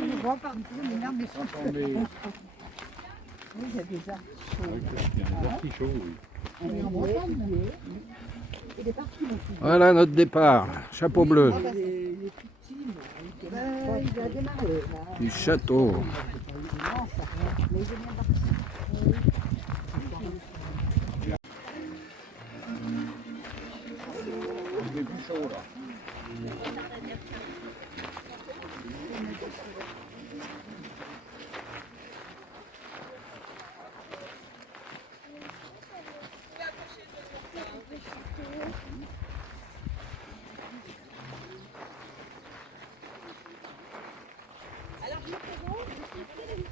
je vois pas. Mais non, mais oui, il y a déjà chaud. Il y a des artichauts, oui. On est en Bretagne. Il est parti, mon fils. Voilà notre départ, chapeau bleu Il est tout petit, mais il a démarré. Là. du château. Non, ça rien. Mais il est bien parti. Il est plus chaud là. Alors je me présente, je suis Frédéric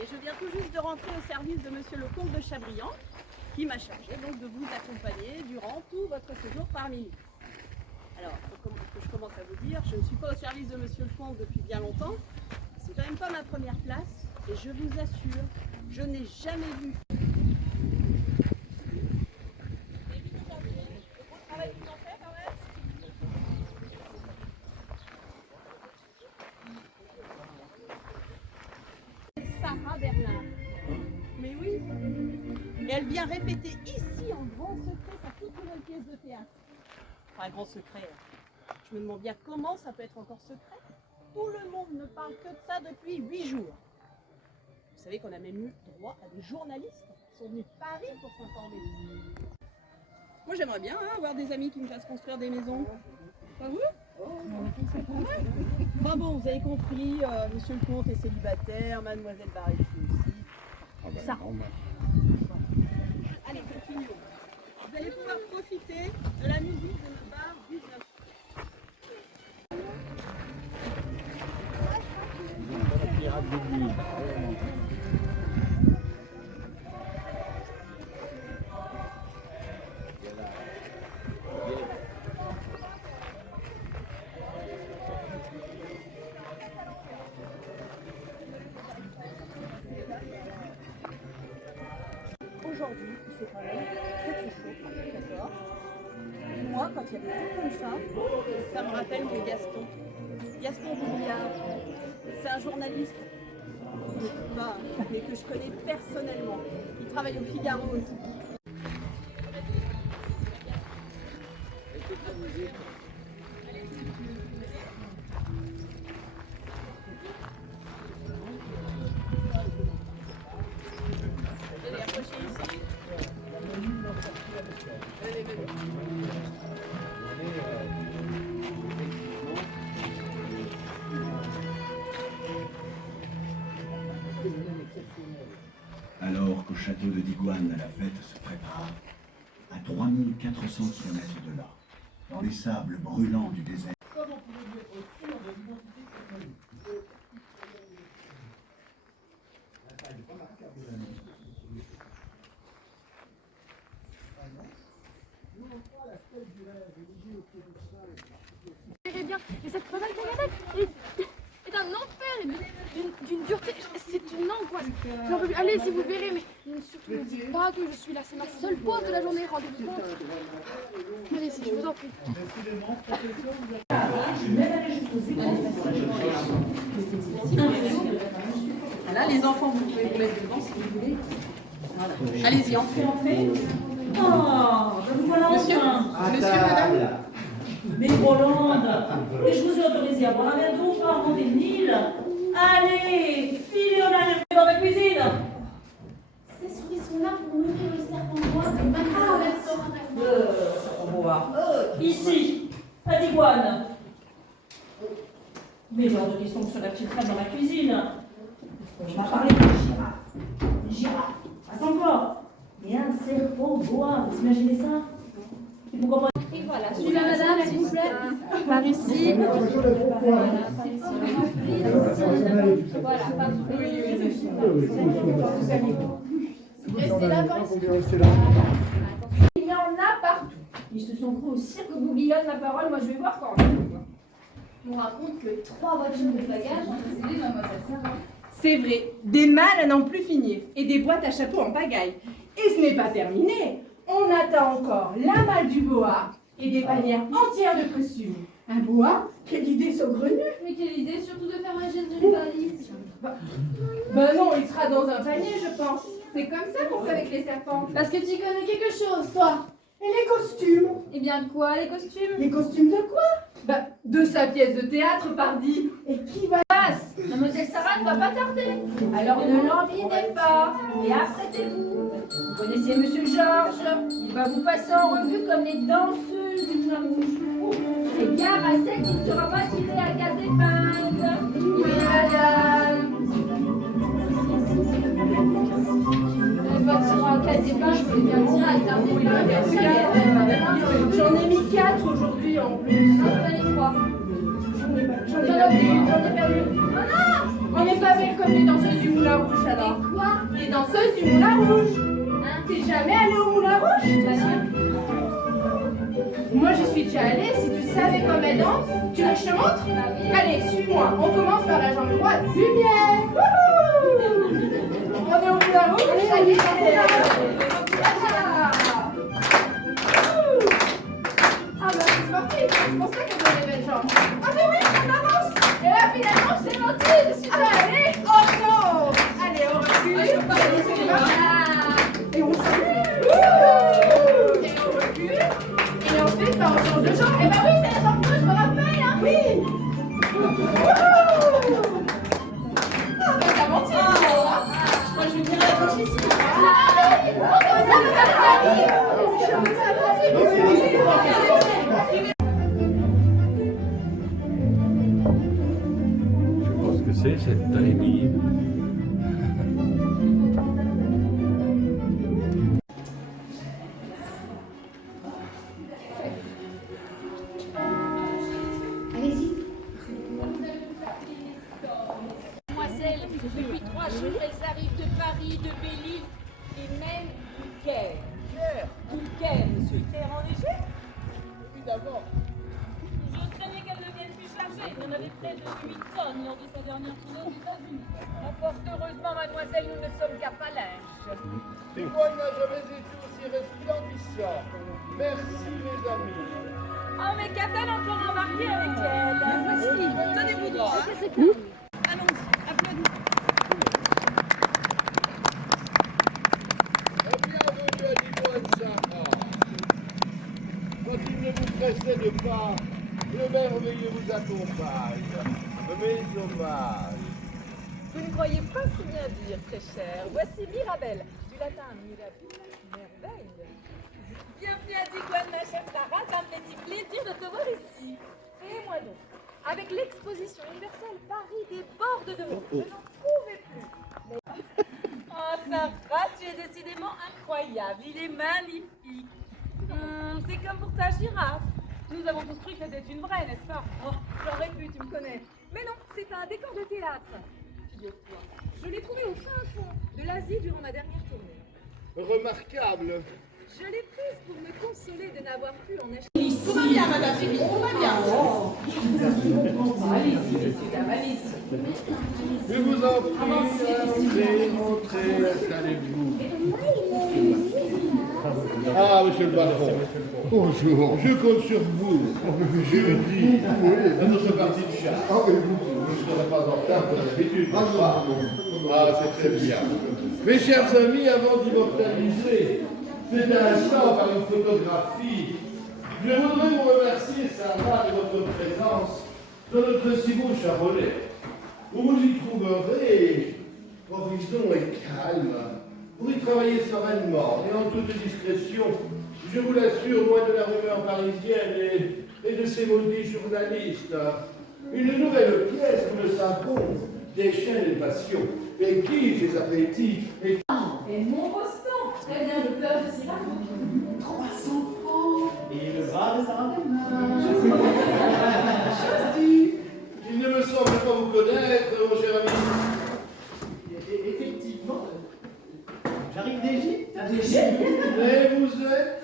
et je viens tout juste de rentrer au service de Monsieur le Comte de Chabrian qui m'a chargé donc de vous accompagner durant tout votre séjour parmi nous. Alors, il faut que je commence à vous dire, je ne suis pas au service de Monsieur le Comte depuis bien longtemps, c'est quand même pas ma première place et je vous assure, je n'ai jamais vu. Sarah Bernard. Mais oui. Et elle vient répéter ici en grand secret sa toute nouvelle pièce de théâtre. Enfin, grand secret. Je me demande bien comment ça peut être encore secret. Tout le monde ne parle que de ça depuis 8 jours. Vous savez qu'on a même eu droit à des journalistes qui sont venus de Paris pour s'informer. Moi j'aimerais bien avoir des amis qui me fassent construire des maisons. Pas vous? Enfin bon, vous avez compris, Monsieur le Comte est célibataire, Mademoiselle Baréty aussi. Ah ben, Ça. non, mais... Allez, continuons. Vous allez pouvoir profiter de la musique de notre bar 19. La pirate de nuit. Aujourd'hui, c'est quand même très chaud, d'accord? Moi, quand il y a des trucs comme ça me rappelle mon Gaston. Gaston Bouillard, c'est un journaliste mais que je connais personnellement. Il travaille au Figaro aussi. Allez, approchez ici. Venez, venez. Alors qu'au château de Digoine, la fête se prépare, à 3400 km de là, dans les sables brûlants du désert. Comment pouvez-vous être sûr de l'identité de cette famille? La taille remarquable de la maison. Nous, on prend la stèle du rêve, érigée au pied du sol. Bien, mais cette première camarade est un enfer et d'une dureté, c'est une angoisse. J'en peux plus. Allez-y, vous verrez, mais surtout ne dites pas que je suis là, c'est ma seule pause de la journée, rendez-vous compte. Allez-y, je vous en prie. Voilà, les enfants, vous pouvez vous mettre devant si vous voulez. Voilà. Allez-y, entrez, entrez. Oh, ben voilà Monsieur, enfin. monsieur, madame. Mais Rolande, et je vous ai autorisé à boire un verre d'eau, pas à remonter le Nil. Allez, filez en arrière dans la cuisine. Ces souris sont là pour nourrir le serpent noir de Mademoiselle Serpent boa. Ici, à Digoine. Mais hors de question sur la petite femme dans la cuisine. On m'a parlé de girafe. Girafe, attends encore. Et un serpent boa, vous imaginez ça? Et vous comprenez? Et voilà, celui-là, madame, s'il vous plaît. Par ici. Voilà, parfait. Restez là, par ici. Il y en a partout. Ils se sont cru au cirque Boubillonne, ma parole, moi je vais voir quand même. On raconte que 3 voitures de bagages ont précédé Mademoiselle Sarah. C'est vrai, des malles à n'en plus finir et des boîtes à chapeau en pagaille. Et ce n'est pas terminé. On attend encore la malle du boa et des panières entières de costumes. Un bois? Quelle idée saugrenue! Mais quelle idée, surtout de faire un geste de valise. Ben non, il sera dans un panier, je pense. C'est comme ça qu'on fait avec les serpents. Parce que tu connais quelque chose, toi. Et les costumes? Eh bien, quoi, les costumes? Les costumes de quoi? Bah, de sa pièce de théâtre, pardi. Et qui va? Mademoiselle Sarah ne va pas tarder. Alors ne l'envidez pas et apprêtez-vous. Vous connaissez Monsieur Georges, il va vous passer en revue comme les danseuses du Moulin Rouge. Et gare à celle qui ne sera pas tirée à quatre épingles. Oui, madame. Elle va tirer à 4 épingles, je peux bien tirer à 4 épingles. J'en ai mis 4 aujourd'hui en plus. Non, j'en ai 3. J'en ai perdu. On n'est pas belles comme les danseuses du Moulin Rouge alors. Quoi? Les danseuses du Moulin Rouge. Hein? T'es jamais allée au Moulin Rouge? Bah non. Moi j'y suis déjà allée, si tu savais comme elle danse, tu veux que je te montre? Bah oui. Allez, suis-moi, on commence par la jambe droite. Lumière! Wouhou! On est au Moulin Rouge? Allez, ah bah c'est sportif, c'est pour ça qu'elle a des belles jambes. Ah mais oui, on avance! Et là finalement je t'ai menti, je suis déjà allée. Oh non! Allez, on recule. Allez, c'est parti. Et on s'amuse. Et on recule. Et ensuite, bah, on change de jambe. Eh bah oui, c'est la jambe gauche, je me rappelle, hein. Oui. Ah bah ça menti. Moi, je vais dire la gauche ici. Je sais pas ce que c'est, cette taille. Mademoiselle, depuis 3 jours, elles arrivent de Paris, de Belle-Île et même du Caire. Du Caire, monsieur. Caire enneigé? Évidemment. Je craignais qu'elles ne viennent plus chargées. Il y en avait près de 8 tonnes lors de sa dernière tournée aux États-Unis. Fort heureusement, mademoiselle, nous ne sommes qu'à Palinges. Digoine n'a jamais été aussi resplendissant. Merci, les amis. Oh, mais qu'a-t-elle encore embarqué avec elle? Voici, tenez-vous droit. Allons-y, applaudissez. Bienvenue à Digoine Sarah. Quand il ne vous pressait de pas, le merveilleux vous accompagne. Mes hommages. Vous ne croyez pas si bien dire, très cher. Voici Mirabelle, du latin mirabilis, merveille. Bienvenue à Digoine, ma chère Sarah. Ça me fait si plaisir de te voir ici. Et moi donc, avec l'exposition universelle, Paris déborde de monde. Je n'en pouvais plus. Oh, Sarah, tu es décidément incroyable. Il est magnifique. C'est comme pour ta girafe. Nous avons tous cru que c'était une vraie, n'est-ce pas? Oh, j'aurais pu, tu me connais. Mais non, c'est un décor de théâtre. Figure-toi, je l'ai trouvé au fin fond de l'Asie durant ma dernière tournée. Remarquable. Je l'ai prise pour me consoler de n'avoir pu en acheter. Tout va bien, madame Philippe, tout va bien. Allez-y, messieurs, dames, allez-y. Je vous en prie, entrez, installez-vous. Ah, monsieur le baron. Bonjour. Je compte sur vous. Jeudi, à notre partie de chasse. Vous ne serez pas en retard pour l'habitude. Ah, c'est très bien. Mes chers amis, avant d'immortaliser cet instant par une photographie, je voudrais vous remercier, Sarah, de votre présence dans notre si beau Charolais, où vous y trouverez horizon et calme, pour y travailler sereinement et en toute discrétion. Je vous l'assure, loin de la rumeur parisienne et de ces maudits journalistes. Une nouvelle pièce vous le savons, déchaîne les passions, aiguise les appétits et... Et mon Rostand, très bien, le cœur de Syrah. 300 francs. Et le bras de Sarah? Il ne me semble pas vous connaître, mon cher ami. Effectivement. J'arrive d'Égypte. Mais vous êtes...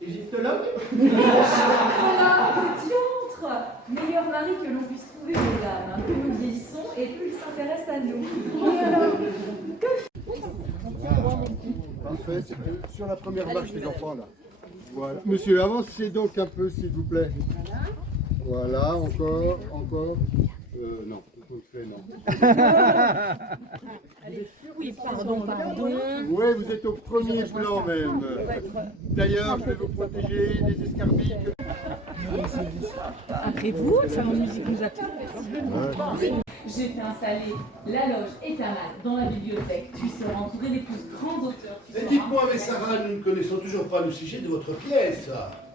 Égyptologue. Voilà, le diantre. Meilleur mari que l'on puisse trouver, mesdames. Plus nous vieillissons et plus il s'intéresse à nous. Et alors, Parfait. Sur la première marche, les enfants, là. Voilà. Monsieur, avancez donc un peu, s'il vous plaît. Voilà, encore. Non, tout fait, non. Oui, pardon. Oui, vous êtes au premier plan même. D'ailleurs, je vais vous protéger des escarbilles. Après vous, le salon de musique nous attend. J'ai fait installer la loge et ta malle dans la bibliothèque. Tu seras entouré des plus grands auteurs. Mais dites-moi, mais Sarah, nous ne connaissons toujours pas le sujet de votre pièce.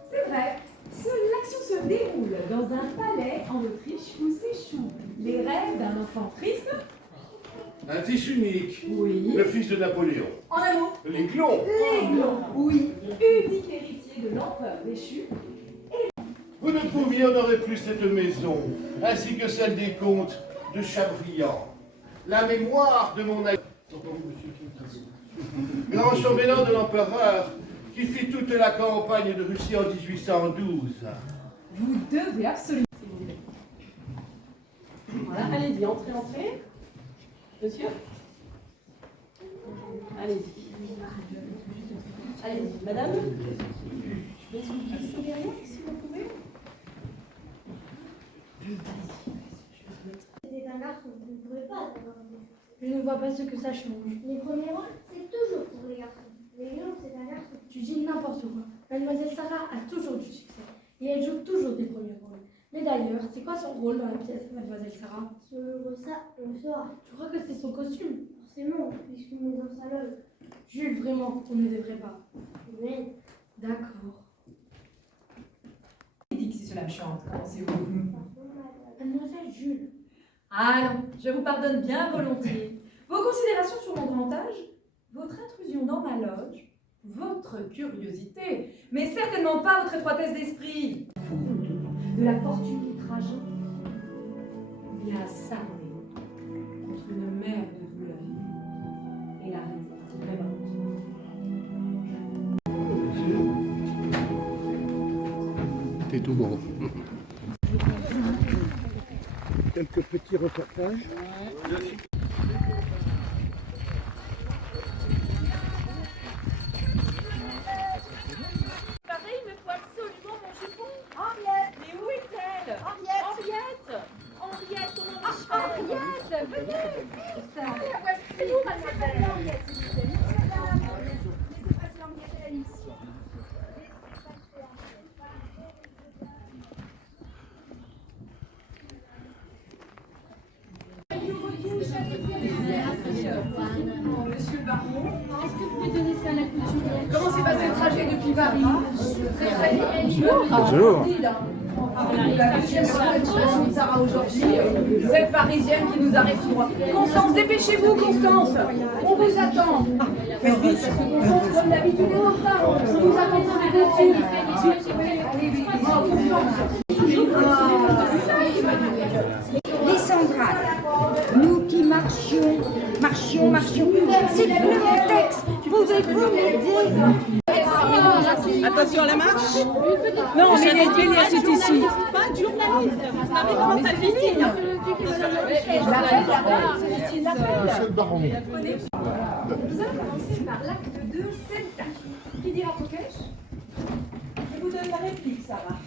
C'est vrai. L'action se déroule dans un palais en Autriche où s'échouent les rêves d'un enfant triste. Un fils unique. Oui. Le fils de Napoléon. En un mot. L'Aiglon. L'Aiglon, oui. Unique héritier de l'empereur déchu. Vous ne pouviez honorer plus cette maison, ainsi que celle des comtes de Chabriand. La mémoire de mon ami, grand chambellan de l'empereur, qui fit toute la campagne de Russie en 1812. Vous devez absolument. Voilà, allez-y, entrez. Monsieur. Allez-y. Allez-y, madame. Je vais vous passer derrière, si vous pouvez. C'est un garçon, vous ne pouvez pas avoir un garçon. Je ne vois pas ce que ça change. Les premiers rôles, c'est toujours pour les garçons. Les lions, c'est un garçon. Tu dis n'importe quoi. Mademoiselle Sarah a toujours du succès. Et elle joue toujours des premiers rôles. Mais d'ailleurs, c'est quoi son rôle dans la pièce, Mademoiselle Sarah? Si on ouvre ça, on le saura. Tu crois que c'est son costume? Forcément, puisqu'on est dans sa loge. Jules, vraiment, on ne devrait pas. Mais, D'accord. Dit que si cela me chante, commencez-vous. Mademoiselle Jules. Ah non, je vous pardonne bien volontiers. Vos considérations sur mon grand âge, votre intrusion dans ma loge, votre curiosité, mais certainement pas votre étroitesse d'esprit. De la fortune du Trajan, bien s'armer contre une mer de douleur et la révolte. T'es tout bon. Quelques petits reportages. Pareil, il me faut absolument mon jupon. Henriette. Mais où est-elle? Henriette, comment va-t-elle? Henriette, venez vite. La voici, mademoiselle. Henriette, s'il vous plaît. Laissez passer Henriette, elle est ici. Monsieur le baron, Est-ce que vous pouvez donner ça à la couturière? Comment s'est passé le trajet depuis Paris? Très très bien. Bonjour. La deuxième fois de Sarah aujourd'hui, cette parisienne qui nous arrive tout droit. Constance, dépêchez-vous, Constance. On vous attend. Faites vite, parce que Constance, comme d'habitude, est en retard. On vous attend tous les deux dessus. Allez vite. Les Sandrades, nous qui marchions. C'est plus mon texte. Pouvez-vous m'aider? Attention à la marche. Non, mais les c'est ici. Pas de journaliste. Vous savez comment ça se fait ici, hein. Monsieur le baron. Nous allons commencer par l'acte 2, scène 4. Qui dira Coquèche? Je vous donne la réplique, Sarah.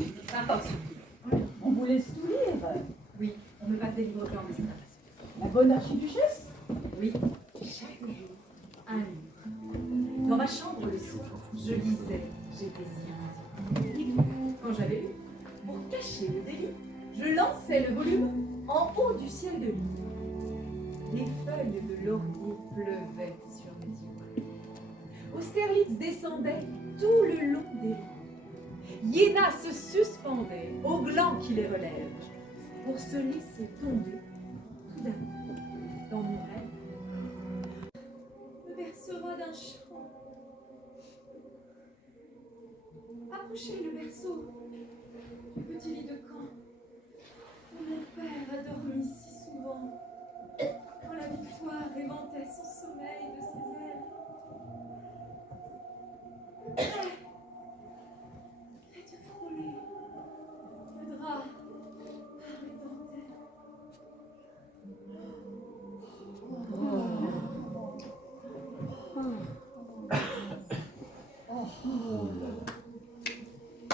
Attention. On vous laisse tout lire. Oui, on me passe des livres blancs de ça. La bonne archiduchesse. Oui, chaque jour, un livre. Dans ma chambre le soir, je lisais, j'étais si quand j'avais lu, pour cacher le délit, je lançais le volume en haut du ciel de lit. Les feuilles de laurier pleuvaient sur mes yeux. Austerlitz descendait tout le long des rues. Iéna se suspendait aux glands qui les relèvent pour se laisser tomber tout d'un coup dans mon rêve. Me bercera d'un chant. Approchez le berceau du petit lit de camp où mon père a dormi si souvent quand la victoire éventait son sommeil de ses ailes. Faites frôler le drap par les dentelles.